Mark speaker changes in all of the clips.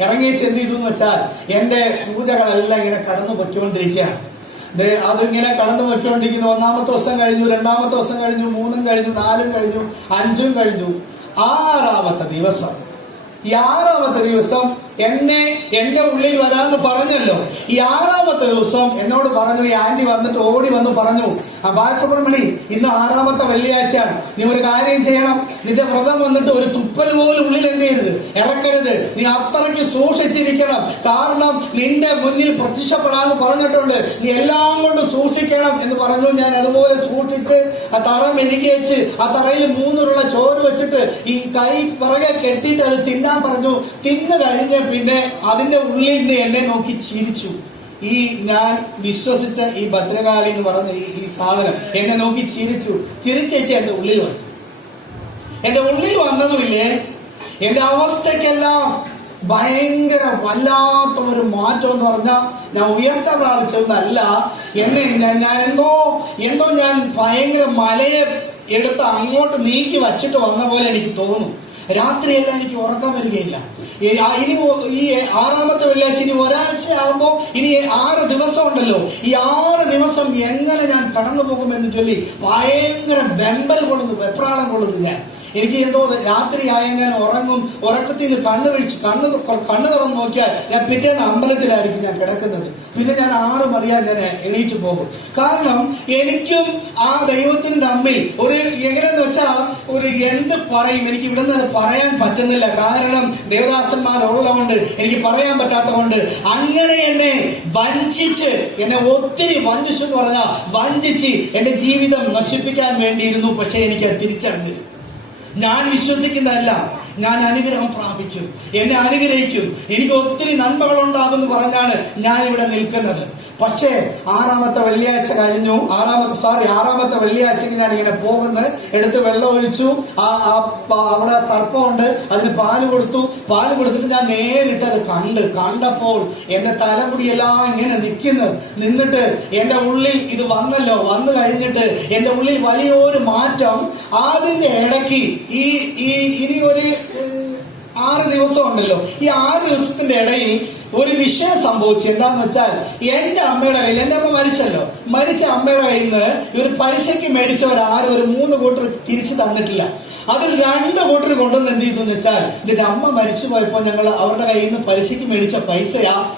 Speaker 1: ഇറങ്ങിച്ച് എന്ത് ചെയ്തു എന്ന് വെച്ചാൽ എന്റെ പൂജകളെല്ലാം ഇങ്ങനെ കടന്നു പൊയ്ക്കൊണ്ടിരിക്കുകയാണ്. അതിങ്ങനെ കടന്നു പൊയ്ക്കൊണ്ടിരിക്കുന്നു. ഒന്നാമത്തെ ദിവസം കഴിഞ്ഞു രണ്ടാമത്തെ ദിവസം കഴിഞ്ഞു മൂന്നും കഴിഞ്ഞു നാലും കഴിഞ്ഞു അഞ്ചും കഴിഞ്ഞു. ആറാമത്തെ ദിവസം. ഈ ആറാമത്തെ ദിവസം എന്നെ എന്റെ ഉള്ളിൽ വരാന്ന് പറഞ്ഞല്ലോ. ഈ ആറാമത്തെ ദിവസം എന്നോട് പറഞ്ഞു ഈ ആന്റി വന്നിട്ട് ഓടി വന്ന് പറഞ്ഞു ആ ബാലസുബ്രഹ്മണി ഇന്ന് ആറാമത്തെ വെള്ളിയാഴ്ചയാണ്. നീ ഒരു കാര്യം ചെയ്യണം. നിന്റെ വ്രതം വന്നിട്ട് ഒരു തുപ്പൽ പോലും ഉള്ളിൽ എന്ത് ചെയ്യരുത് ഇറക്കരുത്. നീ അത്രയ്ക്ക് സൂക്ഷിച്ചിരിക്കണം. കാരണം നിന്റെ മുന്നിൽ പ്രത്യക്ഷപ്പെടാന്ന് പറഞ്ഞിട്ടുണ്ട്. നീ എല്ലാം കൊണ്ട് സൂക്ഷിക്കണം എന്ന് പറഞ്ഞു. ഞാൻ അതുപോലെ സൂക്ഷിച്ച് ആ തറ മെഴുകി വെച്ച് ആ തറയിൽ മൂന്നുരുള്ള ചോറ് വെച്ചിട്ട് ഈ കൈ പിറകെ കെട്ടിയിട്ട് അത് തിന്നാൻ പറഞ്ഞു. തിന്നു കഴിഞ്ഞ പിന്നെ അതിന്റെ ഉള്ളിൽ നിന്ന് എന്നെ നോക്കി ചിരിച്ചു. ഈ ഞാൻ വിശ്വസിച്ച ഈ ഭദ്രകാളി എന്ന് പറഞ്ഞ ഈ സാധനം എന്നെ നോക്കി ചിരിച്ചു. ചിരിച്ചേച്ച് എന്റെ ഉള്ളിൽ വന്നു. എന്റെ ഉള്ളിൽ വന്നതുമില്ലേ? എന്റെ അവസ്ഥക്കെല്ലാം ഭയങ്കര വല്ലാത്ത ഒരു മാറ്റം എന്ന് പറഞ്ഞാൽ ഞാൻ ഉയർച്ച പ്രാപിച്ചതൊന്നല്ല. എന്നെ ഞാൻ- എന്തോ എന്തോ ഞാൻ ഭയങ്കര മലയെ എടുത്ത് അങ്ങോട്ട് നീക്കി വച്ചിട്ട് വന്ന പോലെ എനിക്ക് തോന്നും. രാത്രിയെല്ലാം എനിക്ക് ഉറക്കം വരികയില്ല. ഇനി ഈ ആറാമത്തെ വെള്ളിയാഴ്ച ഇനി ഒരാഴ്ച ആകുമ്പോൾ ഇനി ആറ് ദിവസം ഉണ്ടല്ലോ. ഈ ആറ് ദിവസം എങ്ങനെ ഞാൻ കടന്നു പോകുമെന്ന് ചൊല്ലി ഭയങ്കര വെമ്പൽ കൊള്ളുന്നു വെപ്രാളം കൊള്ളുന്നു ഞാൻ. എനിക്ക് എന്തോ രാത്രിയായ ഞാൻ ഉറങ്ങും ഉറക്കത്തിൽ നിന്ന് കണ്ണു കഴിച്ച് കണ്ണ് കണ്ണു തുറന്ന് നോക്കിയാൽ ഞാൻ പിറ്റേന്ന് അമ്പലത്തിലായിരിക്കും ഞാൻ കിടക്കുന്നത്. പിന്നെ ഞാൻ ആറ് മറിയാൻ ഞാൻ എണീറ്റ് പോകും. കാരണം എനിക്കും ആ ദൈവത്തിനും തമ്മിൽ ഒരു എങ്ങനെയെന്ന് വെച്ചാൽ ഒരു എന്ത് പറയും എനിക്ക് ഇവിടെ നിന്ന് പറയാൻ പറ്റുന്നില്ല. കാരണം ദേവദാസന്മാരുള്ളതുകൊണ്ട് എനിക്ക് പറയാൻ പറ്റാത്തതുകൊണ്ട് അങ്ങനെ എന്നെ വഞ്ചിച്ച് എന്നെ ഒത്തിരി വഞ്ചിച്ചു എന്ന് പറഞ്ഞാൽ വഞ്ചിച്ച് എന്റെ ജീവിതം നശിപ്പിക്കാൻ വേണ്ടിയിരുന്നു. പക്ഷെ എനിക്ക് തിരിച്ചറിഞ്ഞിരുന്നു തിരിച്ചറിഞ്ഞു ഞാൻ വിശ്വസിക്കുന്നതല്ല. ഞാൻ അനുഗ്രഹം പ്രാപിക്കും. എന്നെ അനുഗ്രഹിക്കും. എനിക്ക് ഒത്തിരി നന്മകൾ ഉണ്ടാകുമെന്ന് പറഞ്ഞാണ് ഞാൻ ഇവിടെ നിൽക്കുന്നത്. പക്ഷേ ആറാമത്തെ വെള്ളിയാഴ്ച കഴിഞ്ഞു. ആറാമത്തെ സോറി ആറാമത്തെ വെള്ളിയാഴ്ചക്ക് ഞാൻ ഇങ്ങനെ പോകുന്നത് എടുത്ത് വെള്ളം ഒഴിച്ചു. ആ അവിടെ സർപ്പമുണ്ട്. അതിന് പാൽ കൊടുത്തു. പാൽ കൊടുത്തിട്ട് ഞാൻ നേരിട്ട് അത് കണ്ട് കണ്ടപ്പോൾ എന്റെ തലമുടിയെല്ലാം ഇങ്ങനെ നിൽക്കുന്നു. നിന്നിട്ട് എന്റെ ഉള്ളിൽ ഇത് വന്നല്ലോ വന്നു കഴിഞ്ഞിട്ട് എന്റെ ഉള്ളിൽ വലിയൊരു മാറ്റം. അതിന്റെ ഇടയ്ക്ക് ഈ ഈ ഇനി ഒരു ആറ് ദിവസം ഉണ്ടല്ലോ. ഈ ആറ് ദിവസത്തിന്റെ ഇടയിൽ ഒരു വിഷയം സംഭവിച്ചു. എന്താന്ന് വെച്ചാൽ എന്റെ അമ്മയുടെ കയ്യിൽ എന്റെ അമ്മ മരിച്ചല്ലോ. മരിച്ച അമ്മയുടെ കയ്യിൽ നിന്ന് ഒരു പലിശയ്ക്ക് മേടിച്ചവർ ആരും ഒരു മൂന്ന് കൂട്ടർ തിരിച്ചു തന്നിട്ടില്ല. അതിൽ രണ്ട് കൂട്ടർ കൊണ്ടുവന്ന് എന്ത് ചെയ്തു എന്ന് വെച്ചാൽ ഇതിന്റെ അമ്മ മരിച്ചു പോയപ്പോൾ ഞങ്ങൾ അവരുടെ കയ്യിൽ നിന്ന് പലിശയ്ക്ക് മേടിച്ച പൈസയാ.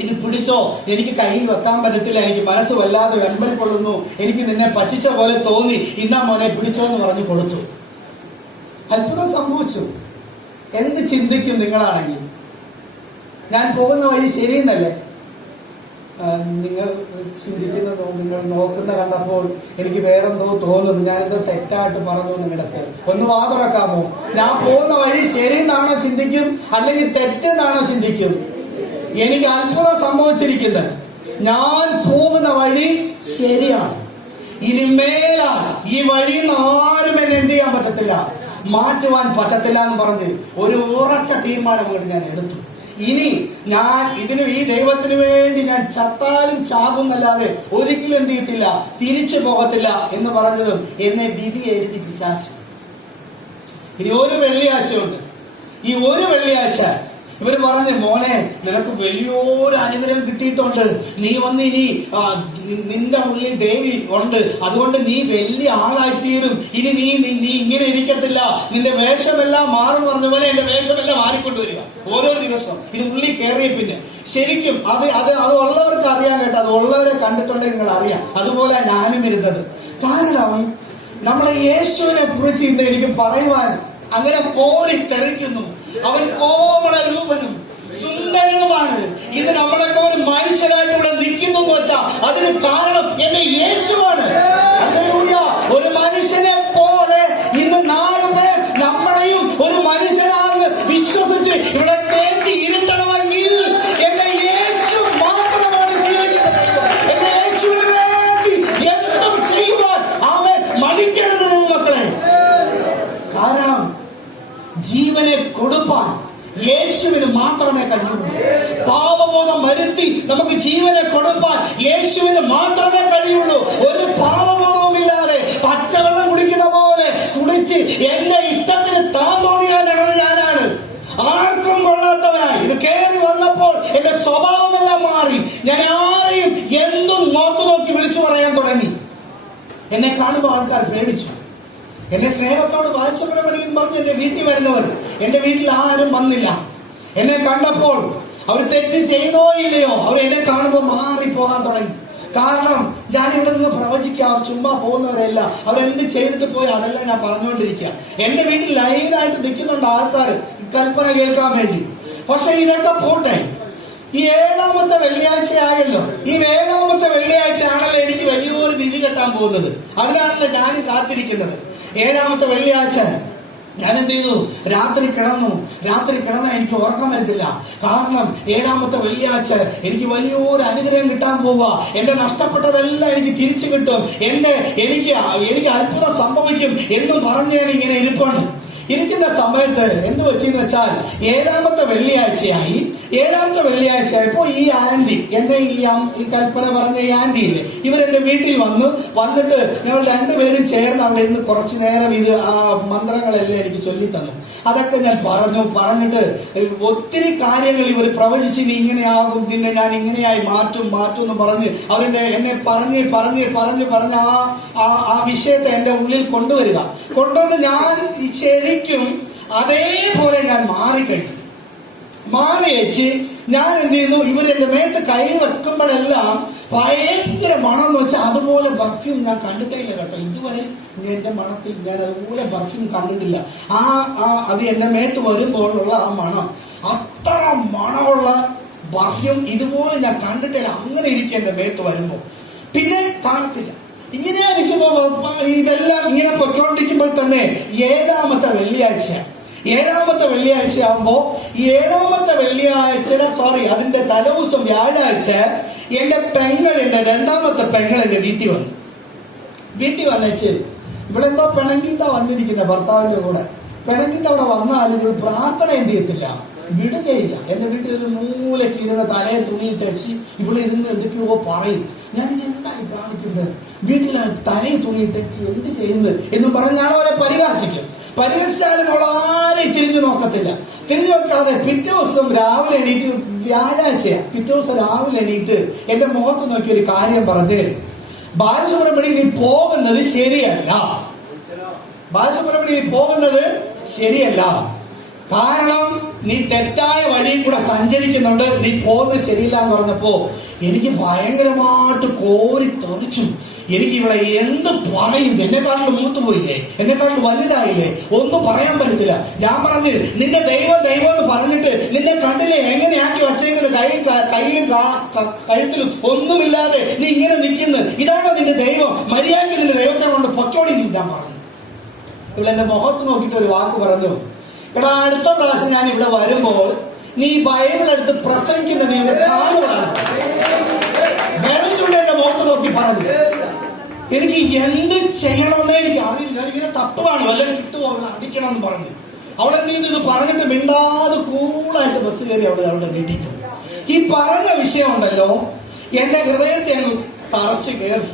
Speaker 1: ഇത് പിടിച്ചോ? എനിക്ക് കയ്യിൽ വെക്കാൻ പറ്റത്തില്ല എനിക്ക് മനസ്സ് വല്ലാതെ വെമ്പൽ കൊള്ളുന്നു എനിക്ക് നിന്നെ പറ്റിച്ച പോലെ തോന്നി. ഇന്നാ മോനെ പിടിച്ചോ എന്ന് പറഞ്ഞു കൊടുത്തു. അത്ഭുതം സംഭവിച്ചു. എന്ത് ചിന്തിക്കും നിങ്ങളാണെങ്കിൽ? ഞാൻ പോകുന്ന വഴി ശരിയെന്നല്ലേ? നിങ്ങൾ ചിന്തിക്കുന്നതോ നിങ്ങൾ നോക്കുന്ന കണ്ടപ്പോൾ എനിക്ക് വേറെന്തോ തോന്നുന്നു. ഞാൻ ഞാനെന്തോ തെറ്റായിട്ട് പറഞ്ഞു നിങ്ങളുടെ ഒന്ന് വാതുറക്കാമോ ഞാൻ പോകുന്ന വഴി ശരിയെന്നാണോ ചിന്തിക്കും? അല്ലെങ്കിൽ തെറ്റെന്നാണോ ചിന്തിക്കും? എനിക്ക് അത്ഭുതം സംഭവിച്ചിരിക്കുന്നത്. ഞാൻ പോകുന്ന വഴി ശരിയാണ്. ഇനി ഈ വഴി ആരും എന്നെ എന്ത് ചെയ്യാൻ പറ്റത്തില്ല. മാറ്റുവാൻ പറ്റത്തില്ല എന്ന് പറഞ്ഞ് ഒരു ഉറച്ച തീരുമാനം ഞാൻ എടുത്തു. ഇനി ഞാൻ ഇതിനു ഈ ദൈവത്തിന് വേണ്ടി ഞാൻ ചത്താലും ചാകുന്നല്ലാതെ ഒരിക്കലും എന്ത് ചെയ്യത്തില്ല തിരിച്ചു പോകത്തില്ല എന്ന് പറഞ്ഞതും എന്നെ വിധി എഴുതി പിശാശ് ഇനി ഒരു വെള്ളിയാഴ്ചയുണ്ട്. ഈ ഒരു വെള്ളിയാഴ്ച ഇവർ പറഞ്ഞു മോനെ നിനക്ക് വലിയൊരു അനുഗ്രഹം കിട്ടിയിട്ടുണ്ട്. നീ വന്ന് ഇനി നിന്റെ ഉള്ളിൽ ദേവി ഉണ്ട്. അതുകൊണ്ട് നീ വലിയ ആളായിത്തീരും. ഇനി നീ നീ ഇങ്ങനെ ഇരിക്കത്തില്ല. നിന്റെ വേഷമെല്ലാം മാറും പറഞ്ഞ പോലെ എന്റെ വേഷമെല്ലാം മാറിക്കൊണ്ടുവരിക. ഓരോ ദിവസം ഇത് ഉള്ളിൽ കയറിയ പിന്നെ. ശരിക്കും അത് അത് അത് ഉള്ളവർക്ക് അറിയാൻ കേട്ടോ. അത് ഉള്ളവരെ കണ്ടിട്ടുണ്ടെങ്കിൽ നിങ്ങൾ അറിയാം. അതുപോലെ ഞാനും ഇരുന്നത്. കാരണം നമ്മളെ യേശുവിനെ കുറിച്ച് ഇന്ന് എനിക്ക് പറയുവാൻ അങ്ങനെ കോരി തെറിക്കുന്നു അവൻ കോമള കാണുമ്പോൾ ആൾക്കാർ പേടിച്ചു എന്നെ സ്നേഹത്തോട് ബാലസുബ്രഹ്മണ്യം എന്ന് പറഞ്ഞ് എന്റെ വീട്ടിൽ വരുന്നവർ എന്റെ വീട്ടിൽ ആരും വന്നില്ല. എന്നെ കണ്ടപ്പോൾ അവർ തെറ്റ് ചെയ്തോ ഇല്ലയോ അവർ എന്നെ കാണുമ്പോൾ മാറിപ്പോകാൻ തുടങ്ങി. കാരണം ഞാൻ ഇവിടെ നിന്ന് പ്രവചിക്കാം ചുമ്മാ പോകുന്നവരല്ല. അവരെന്ത് ചെയ്തിട്ട് പോയി അതെല്ലാം ഞാൻ പറഞ്ഞുകൊണ്ടിരിക്കുക. എന്റെ വീട്ടിൽ ലൈനായിട്ട് നിൽക്കുന്നുണ്ട് ആൾക്കാർ കൽപ്പന കേൾക്കാൻ വേണ്ടി. പക്ഷെ ഇതൊക്കെ പോട്ടെ. ഈ ഏഴാമത്തെ വെള്ളിയാഴ്ച ആയല്ലോ ഈ ഏഴാമത്തെ വെള്ളിയാഴ്ച ആണല്ലോ എനിക്ക് വലിയൊരു നിധി കെട്ടാൻ പോകുന്നത്. അതിനാണല്ലോ ഞാൻ കാത്തിരിക്കുന്നത്. ഏഴാമത്തെ വെള്ളിയാഴ്ച ഞാൻ എന്ത് ചെയ്തു? രാത്രി കിടന്നു. രാത്രി കിടന്നാൽ എനിക്ക് ഉറക്കം വരത്തില്ല. കാരണം ഏഴാമത്തെ വെള്ളിയാഴ്ച എനിക്ക് വലിയൊരു അനുഗ്രഹം കിട്ടാൻ പോവുക. എന്റെ നഷ്ടപ്പെട്ടതെല്ലാം എനിക്ക് തിരിച്ചു കിട്ടും. എന്റെ എനിക്ക് എനിക്ക് അത്ഭുതം സംഭവിക്കും എന്നും പറഞ്ഞു ഞാൻ ഇങ്ങനെ ഇരിപ്പാണ്. ഇരിക്കുന്ന സമയത്ത് എന്ത് വെച്ചെന്ന് വെച്ചാൽ ഏഴാമത്തെ വെള്ളിയാഴ്ചയായി. ഏഴാമത്തെ വെള്ളിയാഴ്ചയായപ്പോ ഈ ആന്റി എന്നെ ഈ ഈ കൽപ്പന പറഞ്ഞ ഈ ആന്റി ഇല്ലേ ഇവരെന്റെ വീട്ടിൽ വന്നു. വന്നിട്ട് ഞങ്ങൾ രണ്ടുപേരും ചേർന്ന് അവിടെ ഇന്ന് കുറച്ചു നേരം ഇത് ആ മന്ത്രങ്ങളെല്ലാം എനിക്ക് ചൊല്ലി തന്നു അതൊക്കെ ഞാൻ പറഞ്ഞു. പറഞ്ഞിട്ട് ഒത്തിരി കാര്യങ്ങൾ ഇവർ പ്രവചിച്ച് നീ ഇങ്ങനെയാകും നിന്നെ ഞാൻ ഇങ്ങനെയായി മാറ്റും മാറ്റും എന്ന് പറഞ്ഞ് അവരെന്നെ എന്നെ പറഞ്ഞ് പറഞ്ഞ് പറഞ്ഞ് പറഞ്ഞ് ആ ആ- വിഷയത്തെ എന്റെ ഉള്ളിൽ കൊണ്ടുവരിക. കൊണ്ടുവന്ന് ഞാൻ ഈ ശരിക്കും അതേപോലെ ഞാൻ മാറിക്കഴിഞ്ഞു. മാറി വെച്ച് ഞാൻ എന്ത് ചെയ്യുന്നു? ഇവർ എന്റെ മേത്ത് കൈ വെക്കുമ്പോഴെല്ലാം ഭയങ്കര മണം എന്ന് വെച്ചാൽ അതുപോലെ പെർഫ്യൂം ഞാൻ കണ്ടിട്ടില്ല കേട്ടോ. ഇതുവരെ എന്റെ മണത്തിൽ ഞാൻ അതുപോലെ പെർഫ്യൂം കണ്ടിട്ടില്ല. ആ ആ അത് എന്റെ മേത്ത് വരുമ്പോഴുള്ള ആ മണം. അത്ര മണമുള്ള പെർഫ്യൂം ഇതുപോലെ ഞാൻ കണ്ടിട്ടില്ല അങ്ങനെ ഇരിക്കും എന്റെ മേത്ത് വരുമ്പോൾ. പിന്നെ കാണത്തില്ല. ഇങ്ങനെ ഇതെല്ലാം ഇങ്ങനെ പൊയ്ക്കൊണ്ടിരിക്കുമ്പോൾ തന്നെ ഏഴാമത്തെ വെള്ളിയാഴ്ച. ഏഴാമത്തെ വെള്ളിയാഴ്ച ആകുമ്പോ ഈ ഏഴാമത്തെ വെള്ളിയാഴ്ചയുടെ സോറി അതിന്റെ തലേദിവസം വ്യാഴാഴ്ച എന്റെ പെങ്ങളിന്റെ രണ്ടാമത്തെ പെങ്ങൾ എന്റെ വീട്ടിൽ വന്നു. വീട്ടിൽ വന്നേച്ച് ഇവിടെ എന്തോ പിണങ്ങിട്ടാ വന്നിരിക്കുന്ന ഭർത്താവിന്റെ കൂടെ. പിണങ്ങിട്ട് അവിടെ വന്നാലും പ്രാർത്ഥന എന്ത് ചെയ്യത്തില്ല. വിടുകയില്ല. എന്റെ വീട്ടിൽ ഒരു മൂലയ്ക്ക് ഇരുന്ന് തലയെ തുണിയിട്ട് വെച്ച് ഇവിടെ ഇരുന്ന് എന്തൊക്കെയോ പറയും. ഞാൻ ഇത് എന്തായി കാണിക്കുന്നത്? വീട്ടിൽ തലയെ തുണിയിട്ട് വെച്ച് എന്ത് ചെയ്യുന്നത്? എന്ന് പറഞ്ഞ് ഞാൻ അവരെ പരിഹാസിക്കും. പരിഹസിച്ചാലും അവൾ ആരെയും തിരിഞ്ഞു നോക്കത്തില്ല. തിരിഞ്ഞു നോക്കാതെ പിറ്റേ ദിവസം രാവിലെ എണീറ്റ് വ്യാഴാഴ്ചയാ. പിറ്റേ ദിവസം രാവിലെ എണീറ്റ് എന്റെ മുഖത്ത് നോക്കി ഒരു കാര്യം പറഞ്ഞ് ബാലസുബ്രഹ്മണ്യം നീ പോകുന്നത് ശരിയല്ല. ബാലസുബ്രഹ്മണ്യം നീ പോകുന്നത് ശരിയല്ല. കാരണം നീ തെറ്റായ വഴിയും കൂടെ സഞ്ചരിക്കുന്നുണ്ട് നീ പോകുന്നത് ശരിയില്ല എന്ന് പറഞ്ഞപ്പോ എനിക്ക് ഭയങ്കരമായിട്ട് കോരി തെറിച്ചു എനിക്ക് ഇവിടെ എന്ത് പറയും? എന്നെക്കാട്ടിൽ മൂത്തു പോയില്ലേ? എന്നെക്കാട്ടിൽ വലുതായില്ലേ? ഒന്നും പറയാൻ പറ്റത്തില്ല. ഞാൻ പറഞ്ഞു നിന്റെ ദൈവം ദൈവം എന്ന് പറഞ്ഞിട്ട് നിന്റെ കണ്ടില്ലേ? എങ്ങനെയാക്കി വച്ചേക്കുന്നത്? കൈ കൈയും കഴുത്തിലും ഒന്നുമില്ലാതെ നീ ഇങ്ങനെ നിൽക്കുന്നു. ഇതാണോ നിന്റെ ദൈവം? മര്യാദയ്ക്ക് നിന്റെ ദൈവത്തെ കൊണ്ട് പൊക്കോടി ഞാൻ പറഞ്ഞു. ഇവളെന്റെ മുഖത്ത് നോക്കിയിട്ട് ഒരു വാക്ക് പറഞ്ഞു. എടാ അടുത്ത പ്രാവശ്യം ഞാൻ ഇവിടെ വരുമ്പോൾ നീ ബൈബിൾ എടുത്ത് പ്രസംഗിക്കുന്ന നീ ഒന്ന് കാണുകയാണ് എന്റെ മുഖത്ത് നോക്കി പറഞ്ഞു. എനിക്ക് എന്ത് ചെയ്യണമെന്നേ എനിക്ക് അറിയില്ല. ഇങ്ങനെ തപ്പുകയാണ് വല്ല കിട്ടുമോ അവളെ അടിക്കണം എന്ന് പറഞ്ഞു അവളെ ചെയ്തു? ഇത് പറഞ്ഞിട്ട് മിണ്ടാതെ കൂളായിട്ട് ബസ് കയറി അവൾ അവളുടെ വീട്ടിൽ പോയി. ഈ പറഞ്ഞ വിഷയം ഉണ്ടല്ലോ എന്റെ ഹൃദയത്തെ അങ്ങ് തറച്ച് കയറി.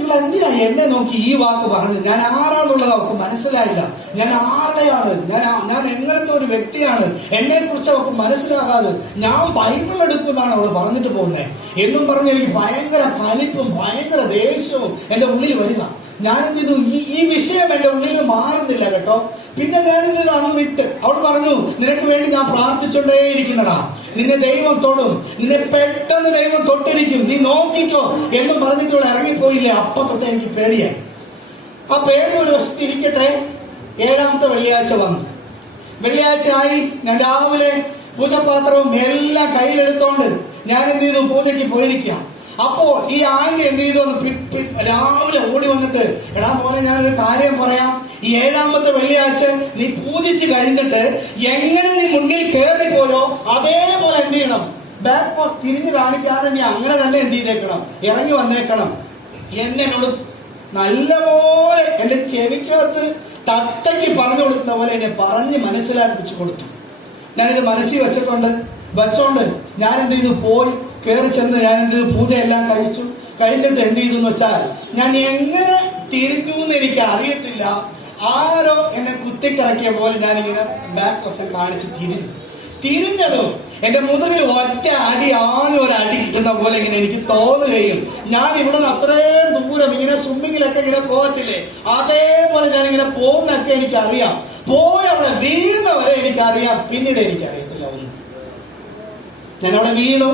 Speaker 1: ഇവൾ എന്തിനാ എന്നെ നോക്കി ഈ വാക്ക് പറഞ്ഞത്? ഞാൻ ആരാന്നുള്ളത് അവർക്ക് മനസ്സിലായില്ല. ഞാൻ ആരുടെയാണ്? ഞാൻ ഞാൻ എങ്ങനത്തെ ഒരു വ്യക്തിയാണ്? എന്നെ കുറിച്ച് അവർക്ക് മനസ്സിലാകാതെ ഞാൻ ബൈബിൾ എടുക്കുമെന്നാണ് അവൾ പറഞ്ഞിട്ട് പോകുന്നത് എന്നും പറഞ്ഞ് എനിക്ക് ഭയങ്കര പലിപ്പും ഭയങ്കര ദേഷ്യവും എന്റെ ഉള്ളിൽ വരിക. ഞാൻ എന്ത് ചെയ്തു? ഈ ഈ വിഷയം എന്റെ ഉള്ളിൽ നിന്ന് മാറുന്നില്ല കേട്ടോ. പിന്നെ ഞാനിത് അങ്ങ് വിട്ട് അവൾ പറഞ്ഞു നിനക്ക് വേണ്ടി ഞാൻ പ്രാർത്ഥിച്ചുകൊണ്ടേയിരിക്കുന്നടാ നിന്നെ ദൈവം തൊടും. നിന്നെ പെട്ടെന്ന് ദൈവം തൊട്ടിരിക്കും. നീ നോക്കിക്കോ എന്ന് പറഞ്ഞിട്ട് ഇവിടെ ഇറങ്ങിപ്പോയില്ലേ? അപ്പ തൊട്ട് എനിക്ക് പേടിയായി. ആ പേടി ഒരു വശത്ത് ഇരിക്കട്ടെ. ഏഴാമത്തെ വെള്ളിയാഴ്ച വന്നു. വെള്ളിയാഴ്ച ആയി ഞാൻ രാവിലെ പൂജപാത്രവും എല്ലാം കയ്യിലെടുത്തോണ്ട് ഞാൻ എന്ത് ചെയ്തു? പൂജയ്ക്ക് പോയിരിക്കുക അപ്പോൾ ഈ ആംഗ്യം എന്ത് ചെയ്തു? രാവിലെ ഓടി വന്നിട്ട് എടാ മോനെ ഞാനൊരു കാര്യം പറയാം. ഈ ഏഴാമത്തെ വെള്ളിയാഴ്ച നീ പൂജിച്ച് കഴിഞ്ഞിട്ട് എങ്ങനെ നീ മുന്നിൽ കയറി പോയോ അതേപോലെ എന്ത് ചെയ്യണം? ബാക്ക് പോസ്റ്റ് തിരിഞ്ഞു കാണിക്കാതെ നീ അങ്ങനെ തന്നെ എന്ത് ചെയ്തേക്കണം? ഇറങ്ങി വന്നേക്കണം. എന്നെ എന്നോട് നല്ലപോലെ എന്റെ ചെവിക്കകത്ത് തത്തയ്ക്ക് പറഞ്ഞു കൊടുക്കുന്ന പോലെ എന്നെ പറഞ്ഞ് മനസ്സിലാക്കിച്ചു കൊടുത്തു. ഞാനിത് മനസ്സിൽ വെച്ചിട്ടുണ്ട്. വെച്ചോണ്ട് ഞാൻ എന്ത് ചെയ്തു? പോയി കയറി ചെന്ന് ഞാൻ എന്ത് ചെയ്തു? പൂജ എല്ലാം കഴിച്ചു. കഴിഞ്ഞിട്ട് എന്ത് ചെയ്തു എന്ന് വെച്ചാൽ ഞാൻ എങ്ങനെ തിരിഞ്ഞു എന്ന് എനിക്ക് അറിയത്തില്ല. ആരോ എന്നെ കുത്തിക്കിറക്കിയ പോലെ ഞാനിങ്ങനെ ബാക്ക് വശം കാണിച്ച് തിരിഞ്ഞു. തിരിഞ്ഞതും? എന്റെ മുതുകിൽ ഒറ്റ അടി ആഞ്ഞ ഒരു അടി കിട്ടുന്ന പോലെ ഇങ്ങനെ എനിക്ക് തോന്നുകയും ഞാൻ ഇവിടെ നിന്ന് അത്രയും ദൂരം ഇങ്ങനെ സ്വിമ്മിങ്ങിലൊക്കെ ഇങ്ങനെ പോകത്തില്ലേ? അതേപോലെ ഞാൻ ഇങ്ങനെ പോകുന്നൊക്കെ എനിക്കറിയാം. പോയി അവിടെ വീഴുന്നവരെ എനിക്കറിയാം. പിന്നീട് എനിക്കറിയത്തില്ല ഒന്നും. ഞാൻ അവിടെ വീണു.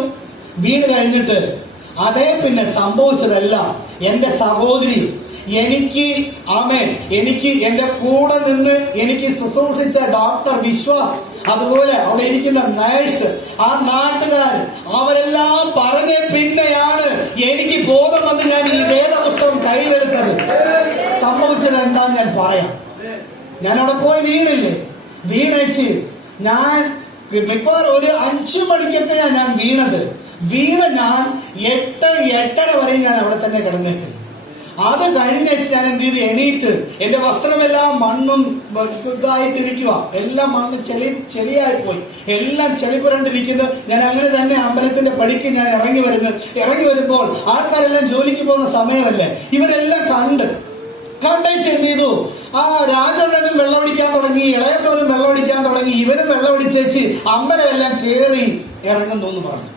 Speaker 1: വീണ് കഴിഞ്ഞിട്ട് അതേ പിന്നെ സംഭവിച്ചതെല്ലാം എന്റെ സഹോദരി എനിക്ക് ആമേൻ. എനിക്ക് എന്റെ കൂടെ നിന്ന് എനിക്ക് ശുശ്രൂഷിച്ച ഡോക്ടർ വിശ്വാസ് അതുപോലെ അവിടെ ഇരിക്കുന്ന നേഴ്സ് ആ നാട്ടുകാർ അവരെല്ലാം പറഞ്ഞ പിന്നെയാണ് എനിക്ക് ബോധം വന്ന് ഞാൻ ഈ വേദപുസ്തകം കയ്യിലെടുത്തത്. സംഭവിച്ചത് എന്താന്ന് ഞാൻ പറയാം. ഞാൻ അവിടെ പോയി വീണില്ലേ? വീണേച്ച് ഞാൻ മിക്കവാറും ഒരു അഞ്ചു മണിക്കൊക്കെ ഞാൻ വീണത്. വീണ ഞാൻ എട്ട് എട്ടര വരെ ഞാൻ അവിടെ തന്നെ കിടന്നേക്കും അത് കഴിഞ്ഞേച്ച് ഞാൻ എന്ത് ചെയ്തു? എണീറ്റ്. എന്റെ വസ്ത്രമെല്ലാം മണ്ണും ഇതായിട്ടിരിക്കുക എല്ലാം മണ്ണ് ചെളി ചെളിയായി പോയി എല്ലാം ചെളി പുരണ്ടിരിക്കുന്നു ഞാൻ അങ്ങനെ തന്നെ അമ്പലത്തിന്റെ പടിക്ക് ഞാൻ ഇറങ്ങി വരുന്നു. ഇറങ്ങി വരുമ്പോൾ ആൾക്കാരെല്ലാം ജോലിക്ക് പോകുന്ന സമയമല്ലേ? ഇവരെല്ലാം കണ്ട്. കണ്ടേച്ച് എന്ത് ചെയ്തു? ആ രാജവനും വെള്ളമടിക്കാൻ തുടങ്ങി ഇളയവനും വെള്ളമടിക്കാൻ തുടങ്ങി ഇവനും വെള്ളമടിച്ചേച്ച് അമ്പലമെല്ലാം കയറി ഇറങ്ങുന്നു എന്ന് പറഞ്ഞു.